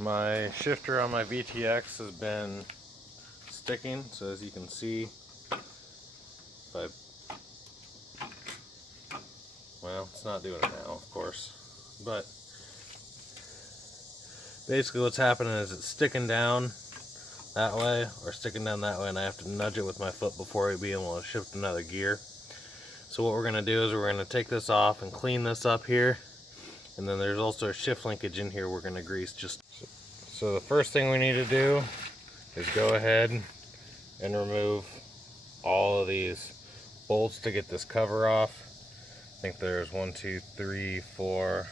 My shifter on my VTX has been sticking, so as you can see, well, it's not doing it now, of course, but basically what's happening is it's sticking down that way or sticking down that way, and I have to nudge it with my foot before I be able to shift another gear. So what we're going to do is we're going to take this off and clean this up here, and then there's also a shift linkage in here we're going to grease. So the first thing we need to do is go ahead and remove all of these bolts to get this cover off. I think there's 1, 2, 3, 4,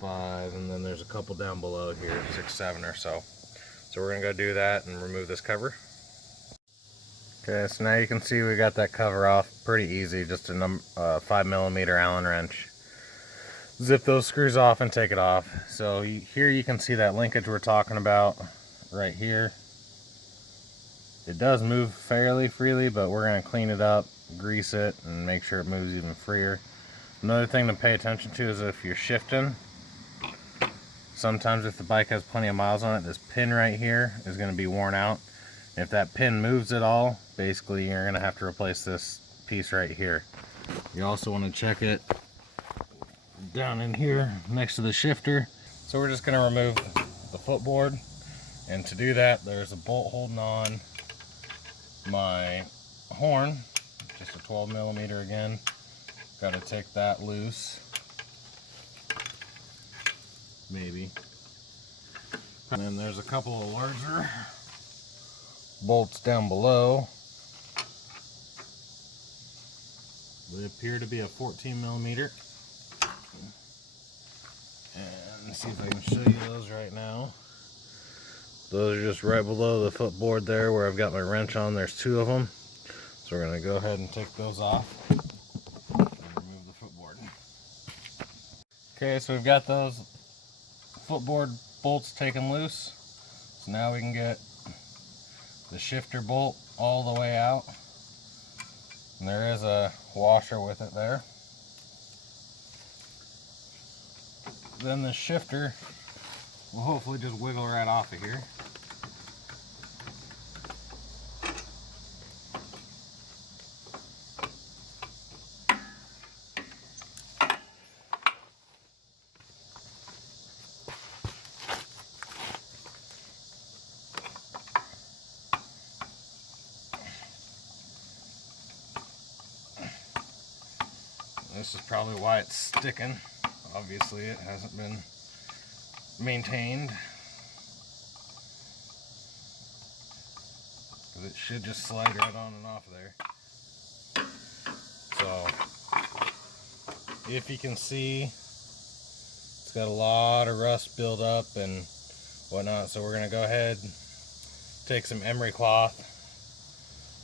5, and then there's a couple down below here, 6, 7 or so. So we're gonna go do that and remove this cover. Okay, so now you can see we got that cover off pretty easy, just a 5mm Allen wrench. Zip those screws off and take it off. So here you can see that linkage we're talking about right here. It does move fairly freely, but we're going to clean it up, grease it, and make sure it moves even freer. Another thing to pay attention to is if you're shifting, sometimes if the bike has plenty of miles on it, this pin right here is going to be worn out. And if that pin moves at all, basically you're going to have to replace this piece right here. You also want to check it down in here next to the shifter. So we're just going to remove the footboard, and to do that there's a bolt holding on my horn, just a 12mm again. Got to take that loose, maybe. And then there's a couple of larger bolts down below. They appear to be a 14mm. And let's see if I can show you those right now. Those are just right below the footboard there where I've got my wrench on. There's 2 of them. So we're going to go ahead and take those off and remove the footboard. Okay, so we've got those footboard bolts taken loose. So now we can get the shifter bolt all the way out. And there is a washer with it there. Then the shifter will hopefully just wiggle right off of here. This is probably why it's sticking. Obviously it hasn't been maintained, because it should just slide right on and off there. So if you can see, it's got a lot of rust build up and whatnot, so we're going to go ahead, take some emery cloth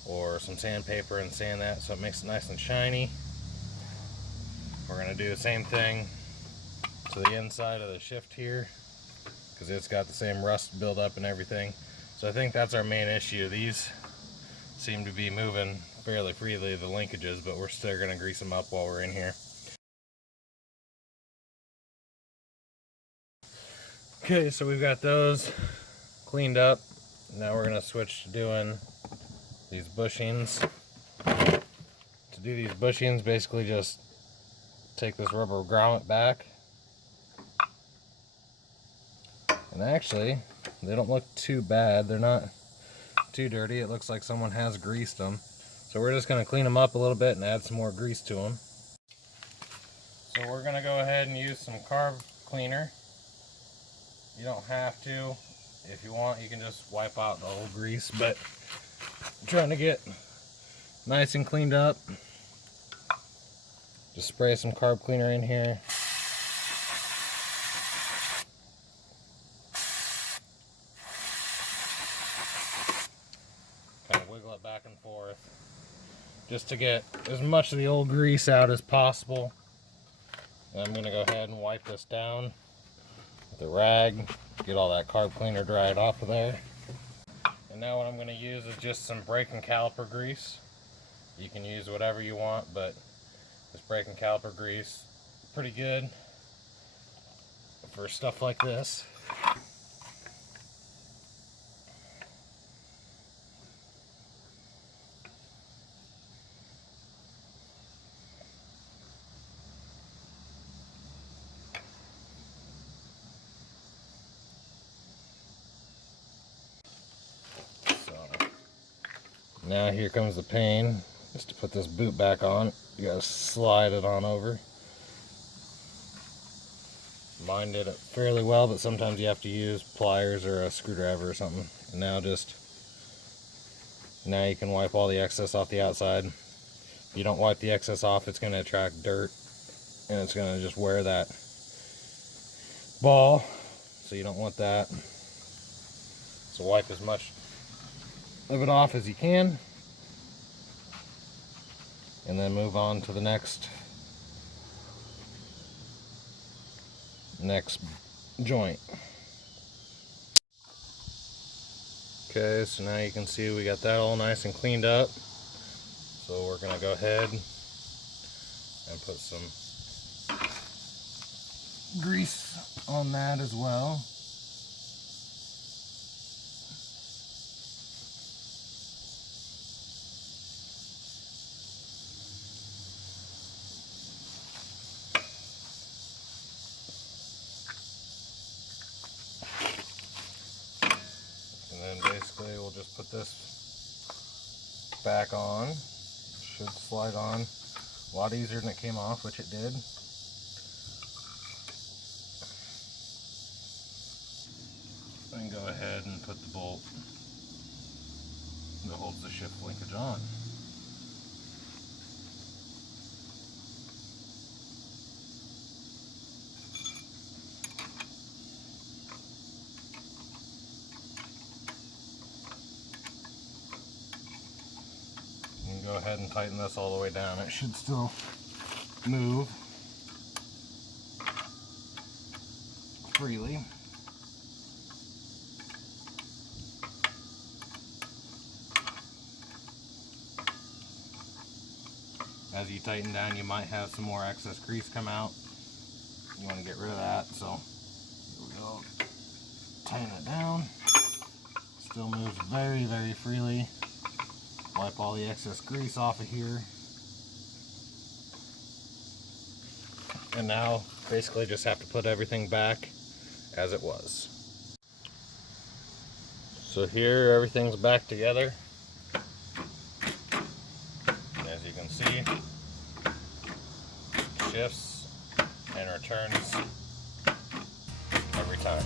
or some sandpaper and sand that so it makes it nice and shiny. We're going to do the same thing to the inside of the shift here, because it's got the same rust build up and everything. So I think that's our main issue. These seem to be moving fairly freely, the linkages, but we're still going to grease them up while we're in here. Okay, so we've got those cleaned up. Now we're going to switch to doing these bushings. To do these bushings, basically just take this rubber grommet back, and actually they don't look too bad. They're not too dirty. It looks like someone has greased them, so we're just going to clean them up a little bit and add some more grease to them. So we're going to go ahead and use some carb cleaner. You don't have to. If you want, you can just wipe out the old grease, but I'm trying to get nice and cleaned up. Just spray some carb cleaner in here. Kind of wiggle it back and forth, just to get as much of the old grease out as possible. And I'm going to go ahead and wipe this down with a rag, get all that carb cleaner dried off of there. And now what I'm going to use is just some brake and caliper grease. You can use whatever you want, but this brake and caliper grease, pretty good for stuff like this. Now here comes the pain. Just to put this boot back on, you gotta slide it on over. Mine did it fairly well, but sometimes you have to use pliers or a screwdriver or something. And now you can wipe all the excess off the outside. If you don't wipe the excess off, it's going to attract dirt and it's going to just wear that ball, so you don't want that. So wipe as much of it off as you can, and then move on to the next joint. Okay, so now you can see we got that all nice and cleaned up. So we're gonna go ahead and put some grease on that as well. And then basically we'll just put this back on. Should slide on a lot easier than it came off, which it did. Then go ahead and put the bolt that holds the shift linkage on. Go ahead and tighten this all the way down. It should still move freely. As you tighten down, you might have some more excess grease come out. You want to get rid of that, so here we go. Tighten it down. Still moves very, very freely. Wipe all the excess grease off of here. And now basically just have to put everything back as it was. So here everything's back together. And as you can see, shifts and returns every time.